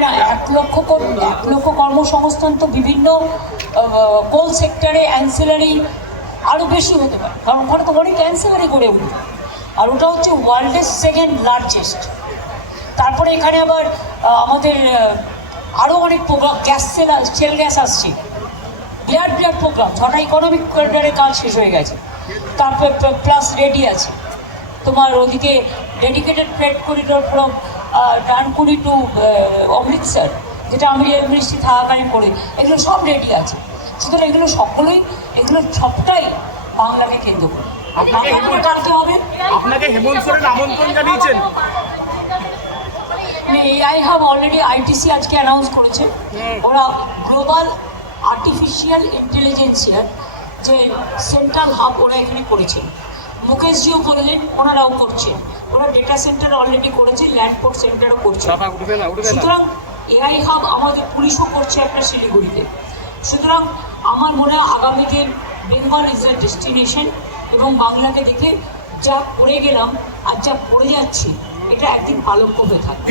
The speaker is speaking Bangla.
এখানে এক লক্ষ এক লক্ষ কর্মসংস্থান তো বিভিন্ন কোল সেক্টরে অ্যান্সেলারি আরও বেশি হতে পারে। কারণ ওখানে তো অনেক অ্যান্সিলারি গড়ে উঠবে। আর ওটা হচ্ছে ওয়ার্ল্ডের সেকেন্ড লার্জেস্ট তারপরে এখানে আবার আমাদের আরও অনেক program gas sale sale gas আসছে। বিরাট বিরাট প্রোগ্রাম ছটা ইকোনমিক করিডোরের কাজ শেষ হয়ে গেছে। তারপর প্লাস রেডি আছে। তোমার ওদিকে dedicated freight corridor Dankuni to Amritsar যেটা আমি মিনিস্ট্রি থাকাকালীন করে এগুলো সব রেডি আছে। সুতরাং এগুলো সকলেই এগুলো সবটাই বাংলাকে কেন্দ্র করে। আপনাকে হবে। আপনাকে হেমন্ত সোরেন আমন্ত্রণ জানিয়েছেন। আই হ্যাভ অলরেডি আইটিসি আজকে অ্যানাউন্স করেছে। ওরা গ্লোবাল আর্টিফিশিয়াল ইন্টেলিজেন্সিয়ার যে সেন্ট্রাল হাব ওরা এখানে করেছেন মুকেশজিও করলেন ওনারাও করছেন। ওরা ডেটা সেন্টার অলরেডি করেছে ল্যান্ডপোর্ট সেন্টারও করছে। সুতরাং এআই হাব আমাদের পুলিশও করছে একটা শিলিগুড়িতে। সুতরাং আমার মনে হয় আগামী দিন বেঙ্গল ইজ এ ডেস্টিনেশন এবং বাংলাকে দেখে যা পড়ে গেলাম আর যা পড়ে যাচ্ছি এটা একদিন আলোক্য হয়ে থাকবে।